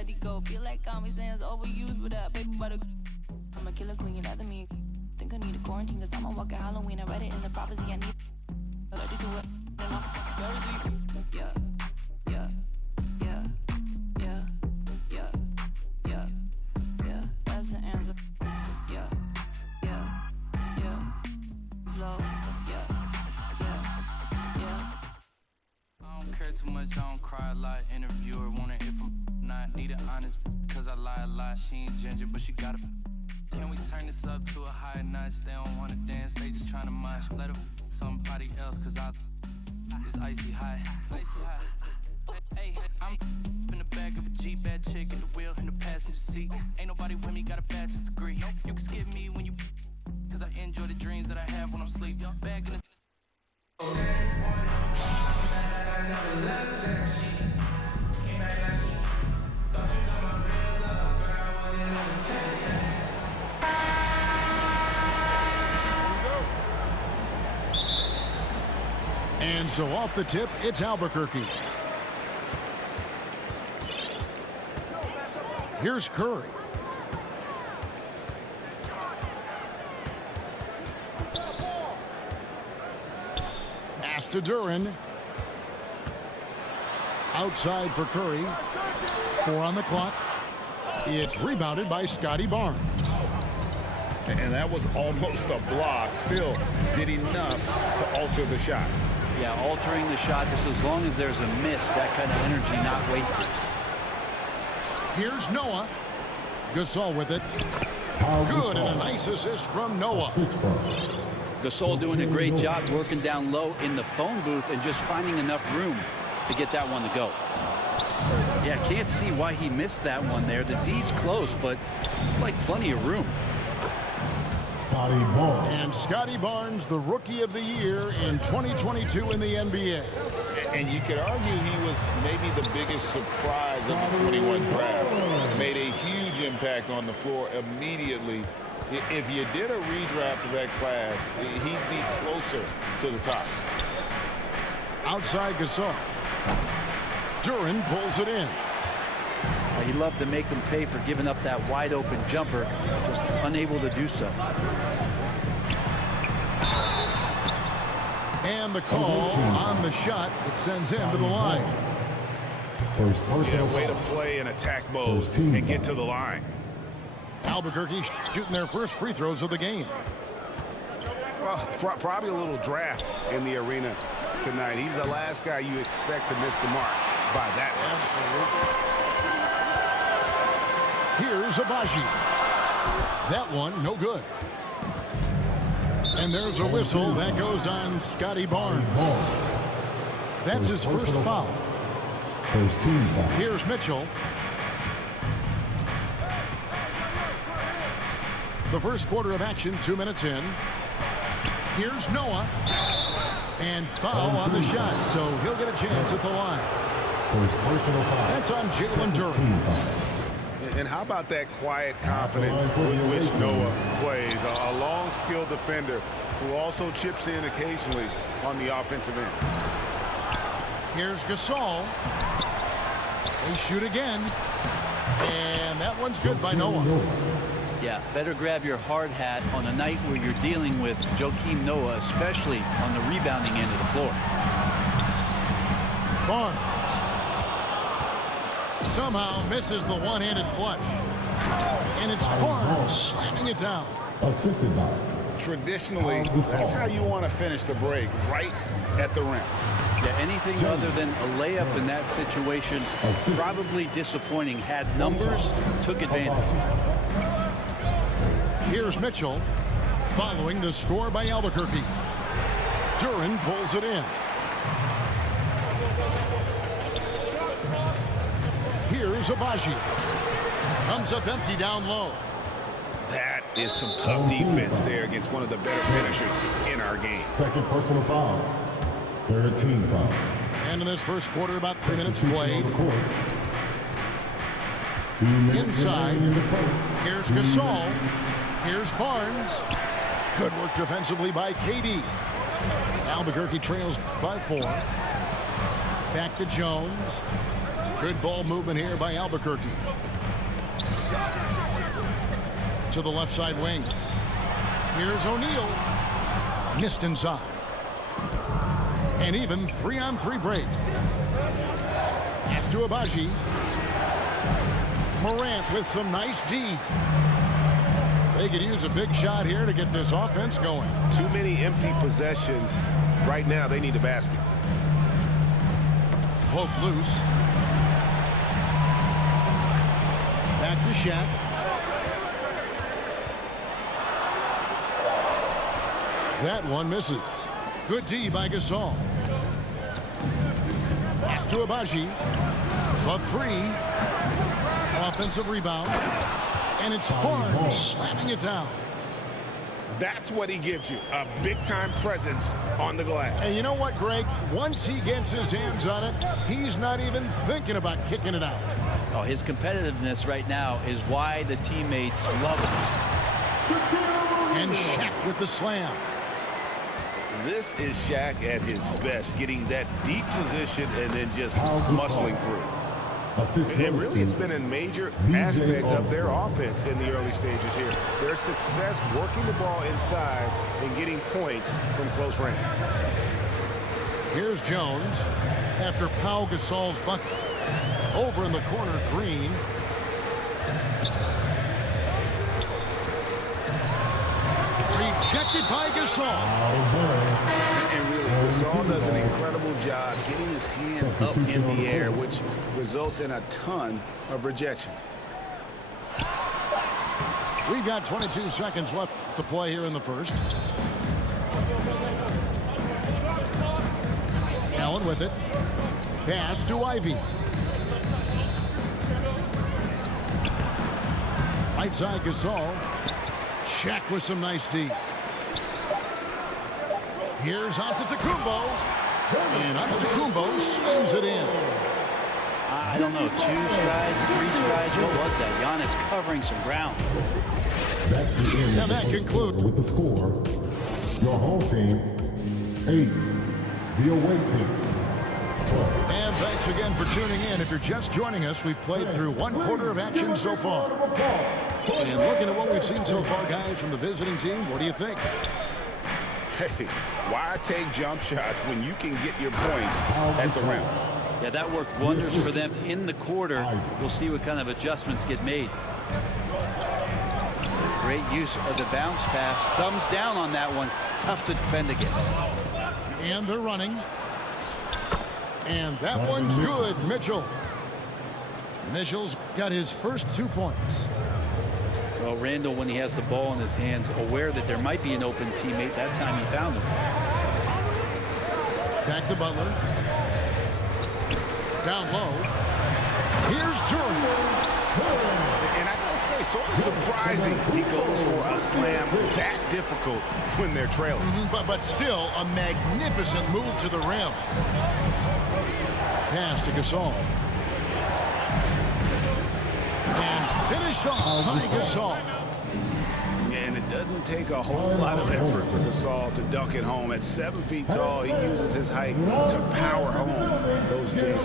let it go. Feel like common sense overused with that paper butter. I'm a killer queen, after me. Think I need a quarantine, cause I'ma walk at Halloween. I read it in the prophecy, I need. I like to do it. Yeah. Yeah. Yeah. Yeah. Yeah. Yeah. Yeah. That's the answer. Yeah. Yeah. Yeah. Flow. Yeah. Yeah. Yeah. I don't care too much, I don't cry a lot. Interviewer wanna hear from not. Need it honest, cause I lie a lot. She ain't ginger, but she got it. Can we turn this up to a higher notch? They don't wanna dance, they just tryna mosh. Let her somebody else, cause it's icy hot. Icy hot. Hey, I'm in the back of a Jeep, bad chick in the wheel in the passenger seat. Ain't nobody with me, got a bachelor's degree. You can skip me when you, cause I enjoy the dreams that I have when I'm asleep. Back in the And so off the tip, it's Albuquerque. Here's Curry. Pass to Duran. Outside for Curry. 4 on the clock. It's rebounded by Scotty Barnes. And that was almost a block. Still did enough to alter the shot. Yeah, altering the shot just as long as there's a miss, that kind of energy not wasted. Here's Noah. Gasol with it. Good, and a nice assist from Noah. Gasol doing a great job working down low in the phone booth and just finding enough room to get that one to go. Yeah, can't see why he missed that one there. The D's close, but like plenty of room. And Scotty Barnes, the Rookie of the Year in 2022 in the NBA. And you could argue he was maybe the biggest surprise of the 21 draft. Made a huge impact on the floor immediately. If you did a redraft of that class, he'd be closer to the top. Outside Gasol. Duran pulls it in. He loved to make them pay for giving up that wide open jumper, just unable to do so. And the call on the shot that sends him to the line. Yeah, way to play in attack mode and get to the line. Albuquerque shooting their first free throws of the game. Well, probably a little draft in the arena tonight. He's the last guy you expect to miss the mark by that much. Absolutely. Here's Abaji. That one, no good. And there's a whistle that goes on Scotty Barnes. That's his first foul. First team foul. Here's Mitchell. The first quarter of action, 2 minutes in. Here's Noah. And foul on the shot, so he'll get a chance at the line. First personal foul. That's on Jalen Duran. And how about that quiet confidence with which Noah plays? A long, skilled defender who also chips in occasionally on the offensive end. Here's Gasol. They shoot again. And that one's good by Noah. Yeah, better grab your hard hat on a night where you're dealing with Joakim Noah, especially on the rebounding end of the floor. Barnes somehow misses the one-handed flush. And it's Barnes slamming it down. Assisted by. Traditionally, that's how you want to finish the break, right at the rim. Yeah, anything other than a layup in that situation, probably disappointing. Had numbers, took advantage. Here's Mitchell, following the score by Albuquerque. Duran pulls it in. Here's Abaji. Comes up empty down low. That is some tough defense there against one of the better finishers in our game. Second personal foul. Third team foul. And in this first quarter, about 3 minutes played. Inside. Here's Gasol. Here's Barnes. Good work defensively by KD. Albuquerque trails by 4. Back to Jones. Good ball movement here by Albuquerque. To the left side wing. Here's O'Neal. Missed inside. An even 3-on-3 break. Pass to Abaji. Morant with some nice D. They could use a big shot here to get this offense going. Too many empty possessions. Right now, they need a basket. Poke loose. Back to Shaq. That one misses. Good D by Gasol. Pass to Abaji. The three. Offensive rebound. And it's Barnes slamming it down. That's what he gives you, a big-time presence on the glass. And you know what, Greg? Once he gets his hands on it, he's not even thinking about kicking it out. Oh, his competitiveness right now is why the teammates love him. And Shaq with the slam. This is Shaq at his best, getting that deep position and then just muscling through. And really, it's been a major aspect of their offense in the early stages here. Their success working the ball inside and getting points from close range. Here's Jones after Pau Gasol's bucket. Over in the corner, Green. Rejected by Gasol. And really, Gasol does an incredible job getting his hands up in the air, which results in a ton of rejections. We've got 22 seconds left to play here in the first. Allen with it. Pass to Ivy. Right side Gasol. Shaq with some nice D. Here's Antetokounmpo. And Antetokounmpo slams it in. I don't know, 2 strides, 3 strides, what was that? Giannis covering some ground. That's the end. Now that concludes with the score. Your home team, 8. The away team, 12. And thanks again for tuning in. If you're just joining us, we've played through 1 quarter of action so far. And looking at what we've seen so far, guys, from the visiting team, what do you think? Hey, why take jump shots when you can get your points at the rim? Yeah, that worked wonders for them in the quarter. We'll see what kind of adjustments get made. Great use of the bounce pass. Thumbs down on that one. Tough to defend against. And they're running. And that one's good, Mitchell. Mitchell's got his first 2 points. Well, Randall, when he has the ball in his hands, aware that there might be an open teammate, that time he found him. Back to Butler. Down low. Here's Jordan. And I gotta say, sort of surprising he goes for a slam that difficult when they're trailing. But still a magnificent move to the rim. Pass to Gasol. And finished off by Gasol. And it doesn't take a whole lot of effort for Gasol to dunk it home. At 7 feet tall, he uses his height to power home those jams.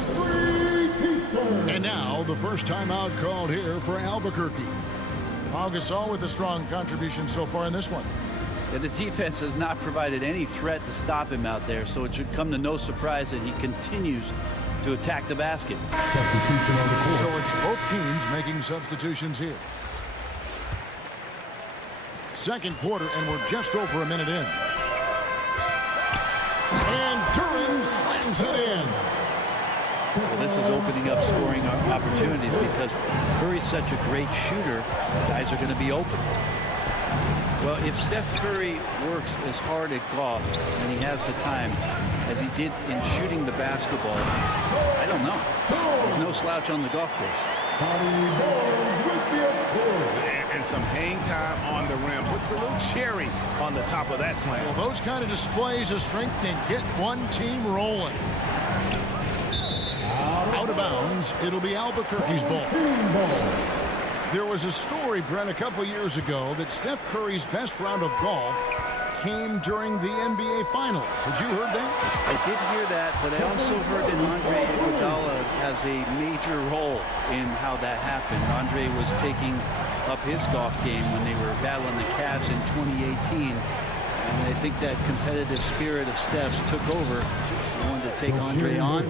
And now the first timeout called here for Albuquerque. Pau Gasol with a strong contribution so far in this one. Yeah, the defense has not provided any threat to stop him out there, so it should come to no surprise that he continues to attack the basket. Substitution on the court. So it's both teams making substitutions here. Second quarter, and we're just over a minute in. And Duran slams it in. Well, this is opening up scoring opportunities because Curry's such a great shooter. Guys are going to be open. Well, if Steph Curry works as hard at golf and he has the time as he did in shooting the basketball, I don't know. He's no slouch on the golf course. And some hang time on the rim. Puts a little cherry on the top of that slam. Well, those kind of displays of strength can get one team rolling. Out of bounds, it'll be Albuquerque's ball. There was a story, Brent, a couple years ago that Steph Curry's best round of golf came during the NBA Finals. Had you heard that? I did hear that, but I also heard that Andre Iguodala has a major role in how that happened. Andre was taking up his golf game when they were battling the Cavs in 2018. And I think that competitive spirit of Steph's took over. He wanted to take Andre on,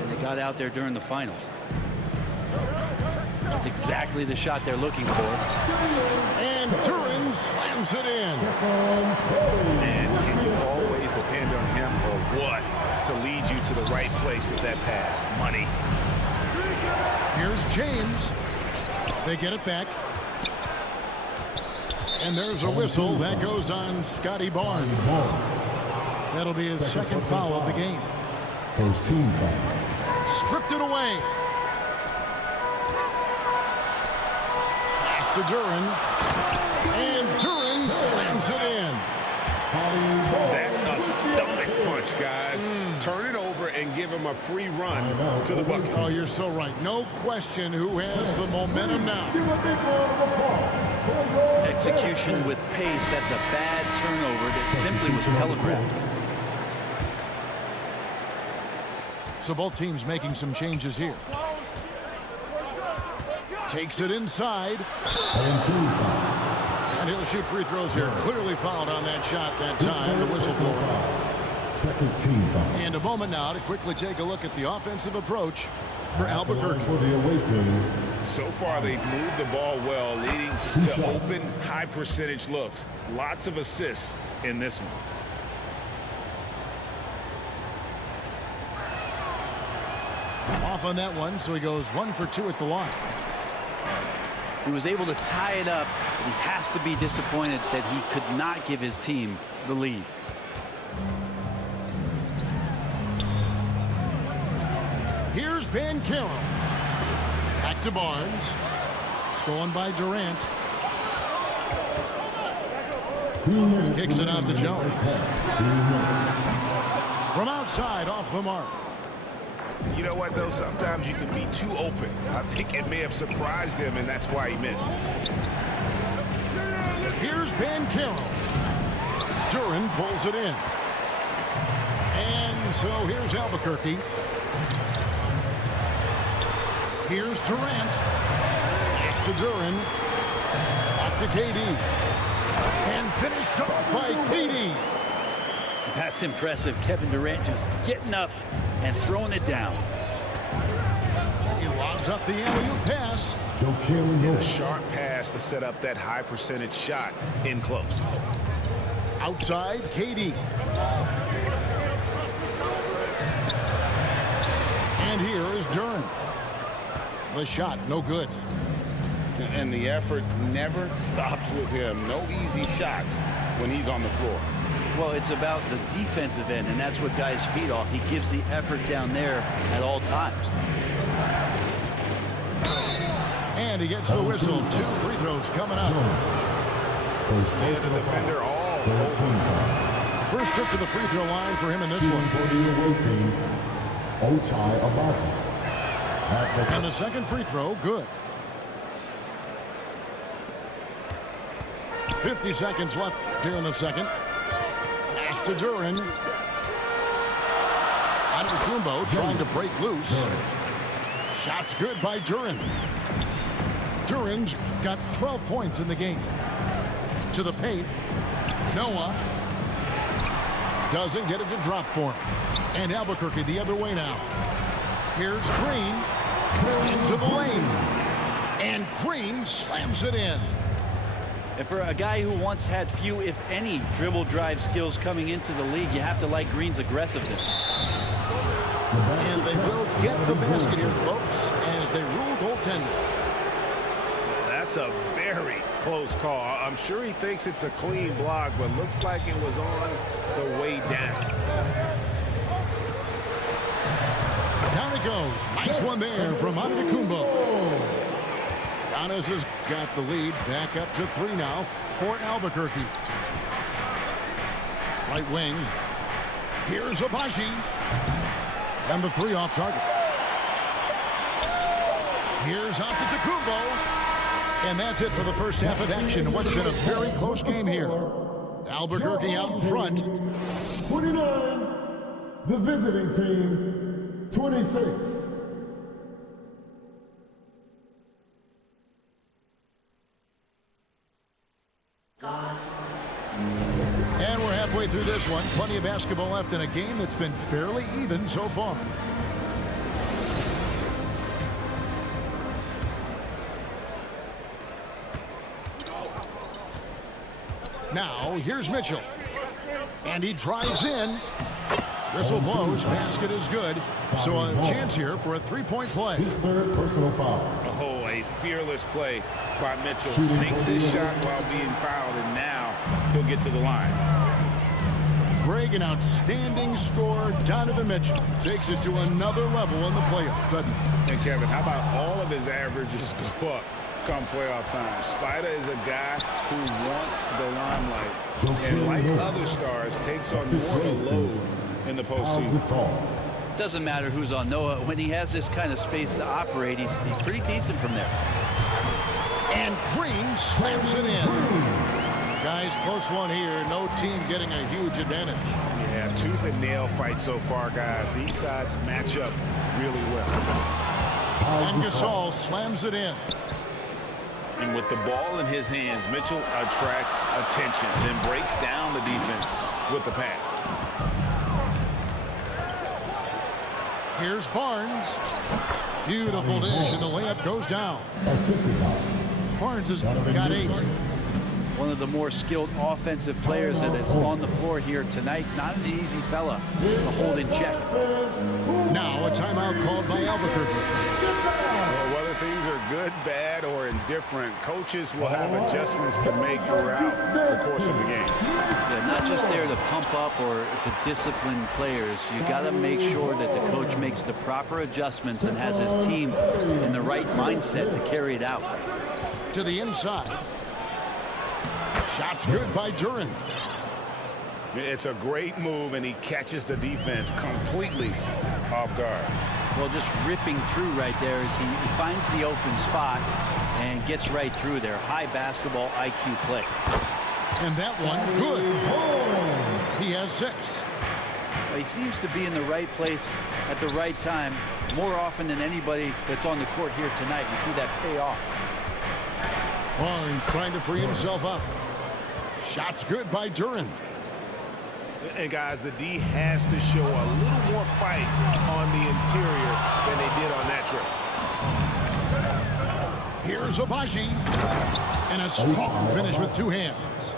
and they got out there during the finals. That's exactly the shot they're looking for. And Duran slams it in. And can you always depend on him or what to lead you to the right place with that pass? Money. Here's James. They get it back. And there's a whistle that goes on Scotty Barnes. That'll be his second foul of the game. First team foul. Stripped it away. Pass to Duran. And Duran slams it in. That's a stomach punch, guys. Turn it over and give him a free run to the bucket. Oh, you're so right. No question who has the momentum now. Execution with pace. That's a bad turnover that simply was telegraphed. So both teams making some changes here. Takes it inside. And he'll shoot free throws here. Clearly fouled on that shot that time. The whistle for him. Second team foul. And a moment now to quickly take a look at the offensive approach for Albuquerque. For the away team. So far, they've moved the ball well, leading to open, high-percentage looks. Lots of assists in this one. Off on that one, so he goes 1 for 2 at the line. He was able to tie it up, but he has to be disappointed that he could not give his team the lead. Here's Banchero. Back to Barnes. Stolen by Durant. Kicks it out to Jones. From outside, off the mark. You know what, though? Sometimes you can be too open. I think it may have surprised him, and that's why he missed. Here's Banchero. Duran pulls it in. And so here's Albuquerque. Here's Durant. Pass to Duran. Back to KD. And finished off by KD. That's impressive. Kevin Durant just getting up and throwing it down. He lobs up the alley-oop pass. Joakim Noah. A sharp pass to set up that high-percentage shot in close. Outside, KD. And here is Duran. The shot, no good. And the effort never stops with him. No easy shots when he's on the floor. Well, it's about the defensive end, and that's what guys feed off. He gives the effort down there at all times. And he gets the whistle. 2 free throws coming up. And the defender all over. First trip to the free throw line for him in this one. For the away team, Ochai Abati. And the second free throw, good. 50 seconds left here in the second. Pass to Duran. Antetokounmpo trying to break loose. Shots good by Duran. Duran's got 12 points in the game. To the paint. Noah doesn't get it to drop for him. And Albuquerque the other way now. Here's Green. Into the lane. And Green slams it in. And for a guy who once had few, if any, dribble drive skills coming into the league, you have to like Green's aggressiveness. And they will get the basket here, folks, as they rule goaltender. That's a very close call. I'm sure he thinks it's a clean block, but looks like it was on the way down. Down it goes. Nice one there from Antetokounmpo. Giannis has got the lead back up to 3 now for Albuquerque. Right wing. Here's Abaji. And the 3 off target. Here's Antetokounmpo. And that's it for the first half of action. What's been a very close game here. Albuquerque out in front. 29. The visiting team, 26. And we're halfway through this one. Plenty of basketball left in a game that's been fairly even so far. Now, here's Mitchell. And he drives in. Whistle blows. Basket is good. So a chance here for a three-point play. His third personal foul. Oh, a fearless play by Mitchell. Sinks his shot while being fouled, and now he'll get to the line. Greg, an outstanding scorer. Donovan Mitchell takes it to another level in the playoffs, doesn't he? And Kevin, how about all of his averages go up come playoff time? Spider is a guy who wants the limelight, and like other stars, takes on more of a load in the postseason. Doesn't matter who's on Noah. When he has this kind of space to operate, he's pretty decent from there. And Green slams it in. Guys, close one here. No team getting a huge advantage. Yeah, tooth and nail fight so far, guys. These sides match up really well. And Gasol slams it in. And with the ball in his hands, Mitchell attracts attention, then breaks down the defense with the pass. Here's Barnes. Beautiful dish, and the layup goes down. Barnes has got 8. One of the more skilled offensive players that is on the floor here tonight. Not an easy fella to hold in check. Now a timeout called by Albuquerque. Well, whether things are good, bad, or indifferent, coaches will have adjustments to make throughout the course of the game. Yeah, not just there to pump up or to discipline players. You got to make sure that the coach makes the proper adjustments and has his team in the right mindset to carry it out. To the inside. Shot's good by Duren. It's a great move, and he catches the defense completely off guard. Well, just ripping through right there as he finds the open spot and gets right through there. High basketball IQ play. And that one, good. He has 6. He seems to be in the right place at the right time more often than anybody that's on the court here tonight. You see that pay off. Barnes trying to free himself up. Shot's good by Duren. And guys, the D has to show a little more fight on the interior than they did on that trip. Here's Abaji. And a strong finish with 2 hands.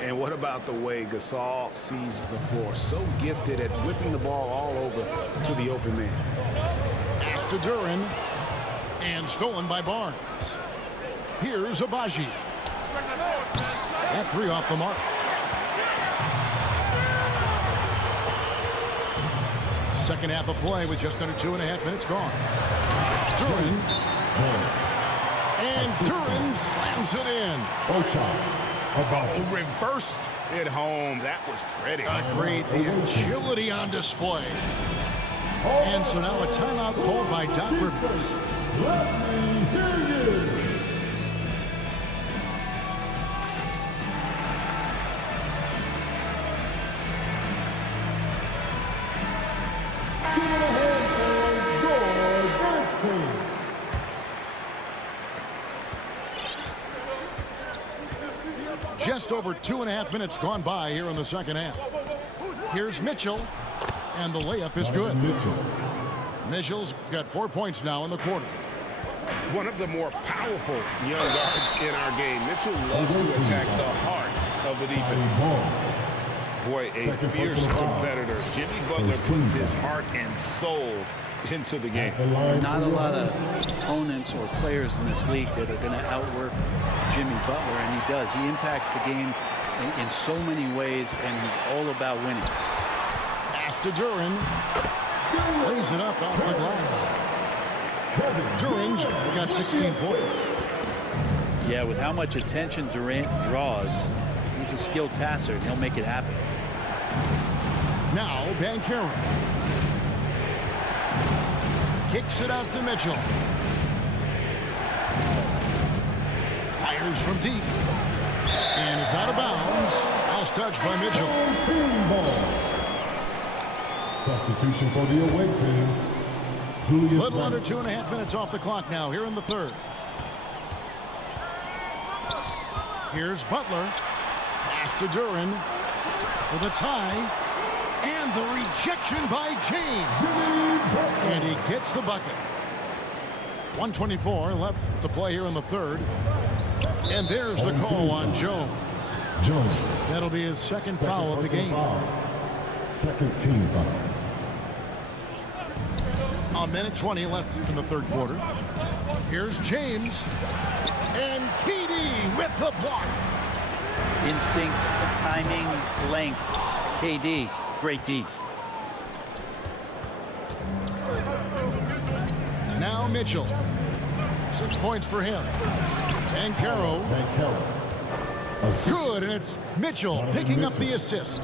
And what about the way Gasol sees the floor? So gifted at whipping the ball all over to the open man. Pass to Duren. And stolen by Barnes. Here's Abaji. That 3 off the mark. Second half of play with just under 2.5 minutes gone. Duren. And Duren slams it in. Oh, reversed it home. That was pretty. Agreed. The agility on display. And so now a timeout called by Doc Rivers. Let me hear you. Just over 2.5 minutes gone by here in the second half. Here's Mitchell, and the layup is good. Mitchell's got 4 points now in the quarter. One of the more powerful young guards in our game. Mitchell loves to attack the heart of the defense. Boy, a fierce competitor. Jimmy Butler puts his heart and soul into the game. Not a lot of opponents or players in this league that are going to outwork Jimmy Butler, and he does. He impacts the game in so many ways, and he's all about winning. Pass to Duren. Lays it up off the glass. Duren's got 16 points. Yeah, with how much attention Durant draws, he's a skilled passer, and he'll make it happen. Now, Banchero. Kicks it out to Mitchell. Fires from deep. And it's out of bounds. First touch by Mitchell. Team ball. Substitution for the away team. Julius Little under 2.5 minutes off the clock now here in the third. Here's Butler. Pass to Duran for the tie. And the rejection by James. And he gets the bucket. 1:24 left to play here in the third. And there's the call on Jones. That'll be his second foul of the game. Second team foul. 1:20 left in the third quarter. Here's James. And KD with the block. Instinct, timing, length. KD, great D. Now Mitchell. 6 points for him. And Caro. Good, and it's Mitchell picking up the assist.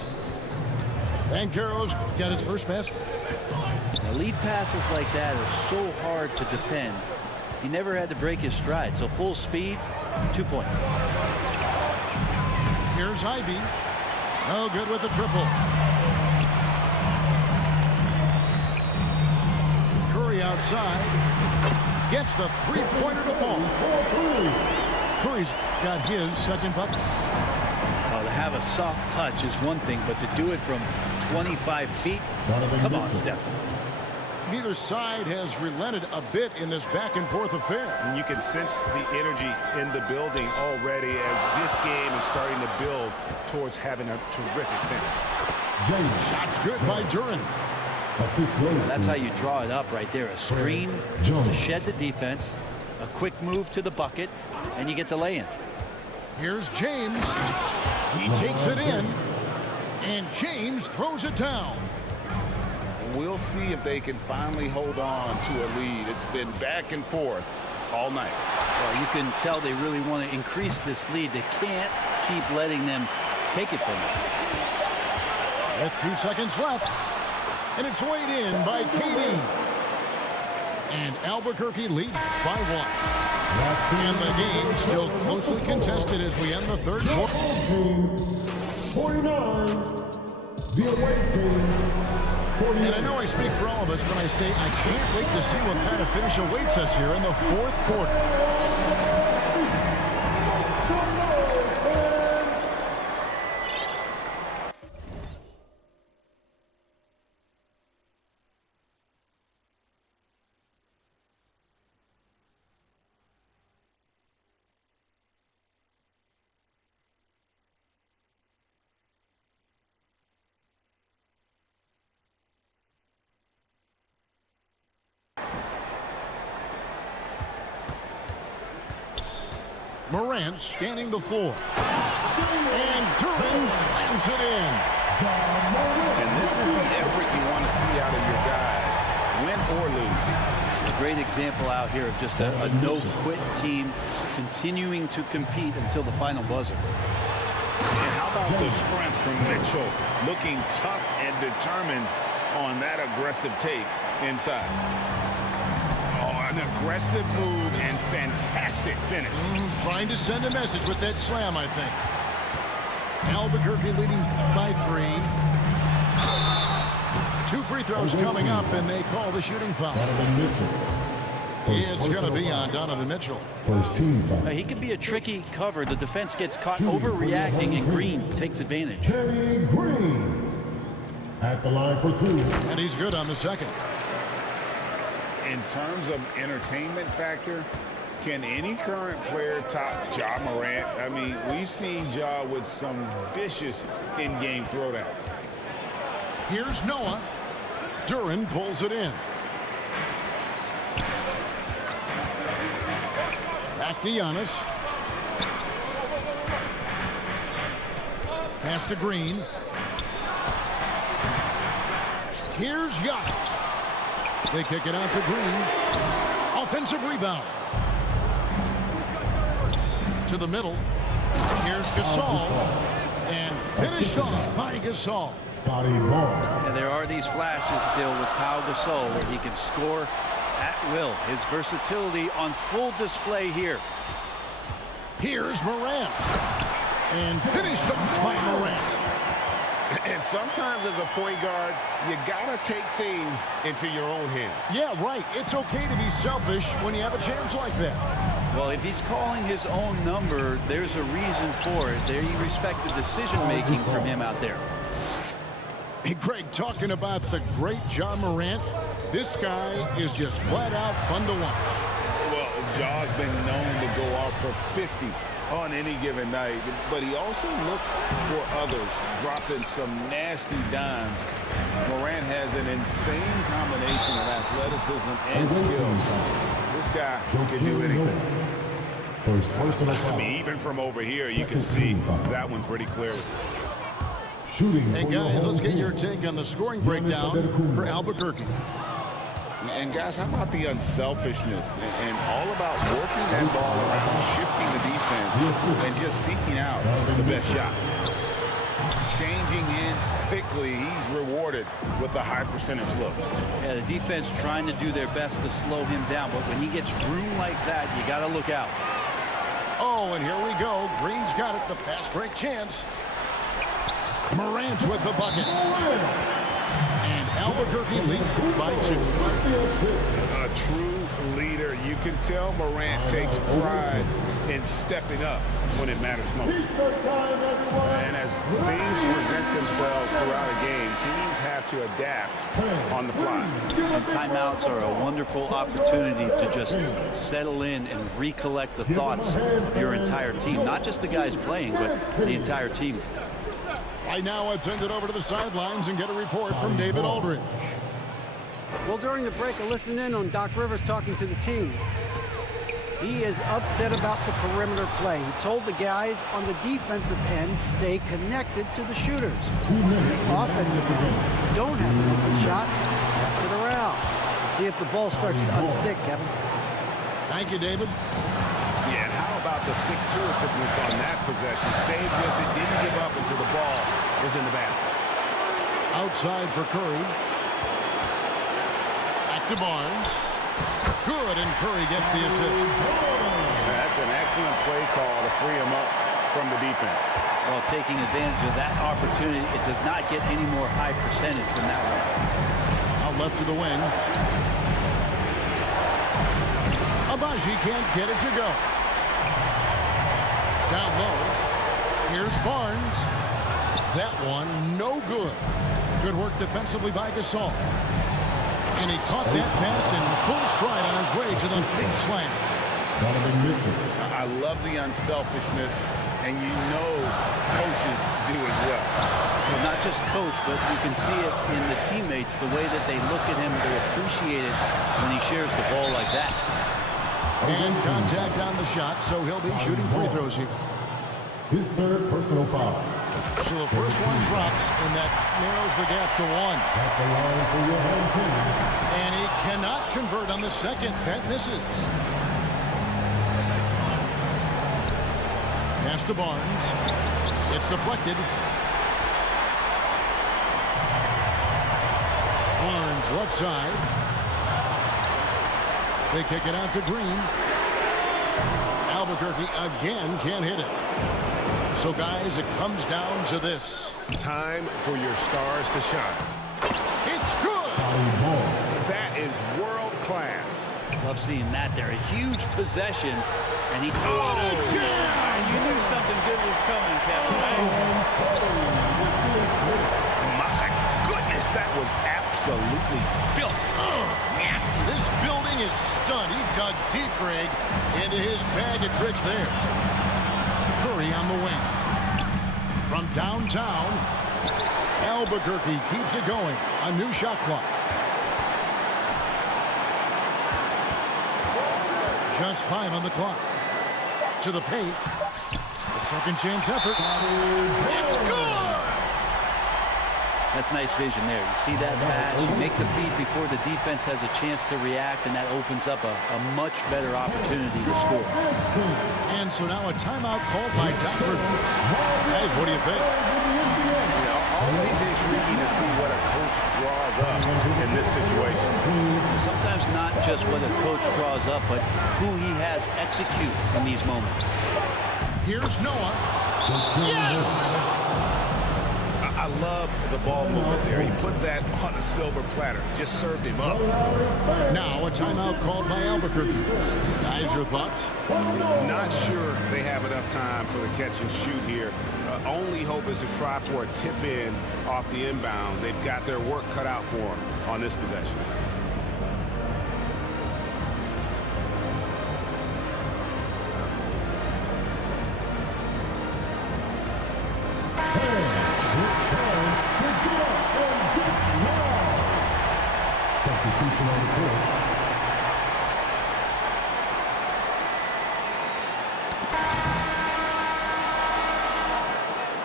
And Caro's got his first basket. Now, lead passes like that are so hard to defend. He never had to break his stride, so full speed, 2 points. Here's Ivy. No good with the triple. Curry outside. Gets the three-pointer to fall. Curry's got his second bucket. Well, to have a soft touch is one thing, but to do it from 25 feet, come on, Stephen. Neither side has relented a bit in this back-and-forth affair. And you can sense the energy in the building already as this game is starting to build towards having a terrific finish. Shots good by Duran. That's how you draw it up right there. A screen to shed the defense, a quick move to the bucket, and you get the lay-in. Here's James. He takes it in, and James throws it down. We'll see if they can finally hold on to a lead. It's been back and forth all night. Well, you can tell they really want to increase this lead. They can't keep letting them take it from them. With 2 seconds left, and it's laid in by KD. And Albuquerque leads by 1. And the game still closely contested as we end the third quarter. 49. The away team. And I know I speak for all of us when I say I can't wait to see what kind of finish awaits us here in the fourth quarter. Morant scanning the floor. And Duran slams it in. And this is the effort you want to see out of your guys, win or lose. A great example out here of just a no-quit team continuing to compete until the final buzzer. And how about the strength from Mitchell, looking tough and determined on that aggressive take inside. An aggressive move and fantastic finish. Trying to send a message with that slam, I think. Albuquerque leading by 3. 2 free throws coming up, and they call the shooting foul. It's going to be on Donovan Mitchell. First team foul. He can be a tricky cover. The defense gets caught overreacting, and Green takes advantage. Kenny Green at the line for 2. And he's good on the second. In terms of entertainment factor, can any current player top Ja Morant? I mean, we've seen Ja with some vicious in-game throwdown. Here's Noah. Duran pulls it in. Back to Giannis. Pass to Green. Here's Giannis. They kick it out to Green. Offensive rebound. To the middle. Here's Gasol. And finished off by Gasol. Scotty Ball. And there are these flashes still with Pau Gasol where he can score at will. His versatility on full display here. Here's Morant. And finished off by Morant. And sometimes as a point guard, you gotta take things into your own hands. Yeah, right. It's okay to be selfish when you have a chance like that. Well, if he's calling his own number, there's a reason for it. There, you respect the decision-making from him out there. Hey, Greg, talking about the great John Morant, this guy is just flat out fun to watch. Well, Jaw's been known to go off for 50 on any given night, but he also looks for others, dropping some nasty dimes. Morant has an insane combination of athleticism and skill. This guy can do anything. First personal I foul. mean, even from over here, you can see that one pretty clearly. Shooting. Hey, for your guys, home let's get team. your take on the scoring breakdown for Albuquerque. And guys, how about the unselfishness and all about working that ball around, shifting the defense, and just seeking out the best shot. Changing ends quickly, he's rewarded with a high percentage look. Yeah, the defense trying to do their best to slow him down, but when he gets room like that, you got to look out. Oh, and here we go. Green's got it, the fast break chance. Morant with the bucket. And Albuquerque leads by 2. A true leader. You can tell Morant takes pride in stepping up when it matters most. And as things present themselves throughout a game, teams have to adapt on the fly. And timeouts are a wonderful opportunity to just settle in and recollect the thoughts of your entire team. Not just the guys playing, but the entire team. Right now, let's send it over to the sidelines and get a report from David Aldridge. Well, during the break, I listened in on Doc Rivers talking to the team. He is upset about the perimeter play. He told the guys on the defensive end, stay connected to the shooters. On the offensive end, don't have an open shot, pass it around. See if the ball starts to unstick, Kevin. Thank you, David. Yeah, and how about the stick-to-itiveness on that possession? Stayed with it, didn't give up until the ball was in the basket. Outside for Curry. Back to Barnes. Good, and Curry gets the assist. That's an excellent play call to free him up from the defense. Well, taking advantage of that opportunity, it does not get any more high percentage than that one. Out left to the wing. Abaji can't get it to go. Down low. Here's Barnes. That one, no good. Good work defensively by Gasol. And he caught that pass in full stride on his way to the big slam. I love the unselfishness, and you know coaches do as well. Well, not just coach, but you can see it in the teammates, the way that they look at him, they appreciate it when he shares the ball like that. And contact on the shot, so he'll be shooting free throws here. His third personal foul. So the first one drops, and that narrows the gap to 1. At the line for your home team. And he cannot convert on the second. That misses. Pass to Barnes. It's deflected. Barnes left side. They kick it out to Green. Albuquerque again can't hit it. So, guys, it comes down to this. Time for your stars to shine. It's good. That is world class. Love seeing that there. A huge possession. And he... What a jam! You knew something good was coming, Kevin, right? My goodness, that was absolutely filthy. This building is stunned. He dug deep, Greg, into his bag of tricks there. Curry on the wing. From downtown, Albuquerque keeps it going. A new shot clock. Just 5 on the clock. To the paint. The second chance effort. It's good! That's nice vision there. You see that pass, you make the feed before the defense has a chance to react, and that opens up a much better opportunity to score. And so now a timeout called by Doc Rivers. Guys, what do you think? Always intriguing to see what a coach draws up in this situation. Sometimes not just what a coach draws up, but who he has execute in these moments. Here's Noah. Yes! I love the ball movement there. He put that on a silver platter. Just served him up. Now a timeout called by Albuquerque. Guys, your thoughts? Not sure they have enough time for the catch and shoot here. Only hope is to try for a tip in off the inbound. They've got their work cut out for them on this possession. Substitution on the court.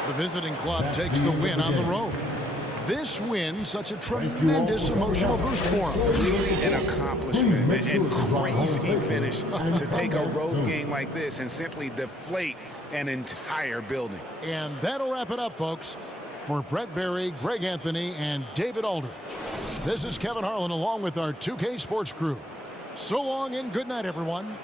The visiting club takes the win on the road. This win, such a tremendous emotional boost for them. Really an accomplishment and crazy finish to take a road game like this and simply deflate an entire building. And that'll wrap it up, folks. For Brett Berry, Greg Anthony, and David Aldridge, this is Kevin Harlan along with our 2K Sports crew. So long and good night, everyone.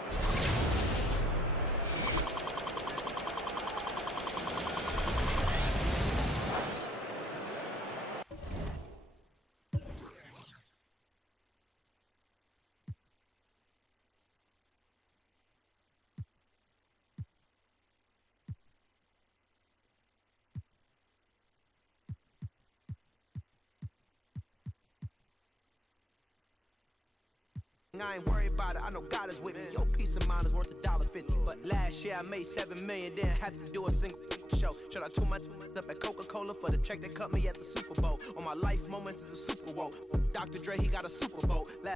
I ain't worried about it, I know God is with me. Your peace of mind is worth $1.50. But last year I made $7 million, didn't have to do a single show. Showed out too much up at Coca-Cola for the check that cut me at the Super Bowl. All my life moments is a Super Bowl. Dr. Dre, he got a Super Bowl.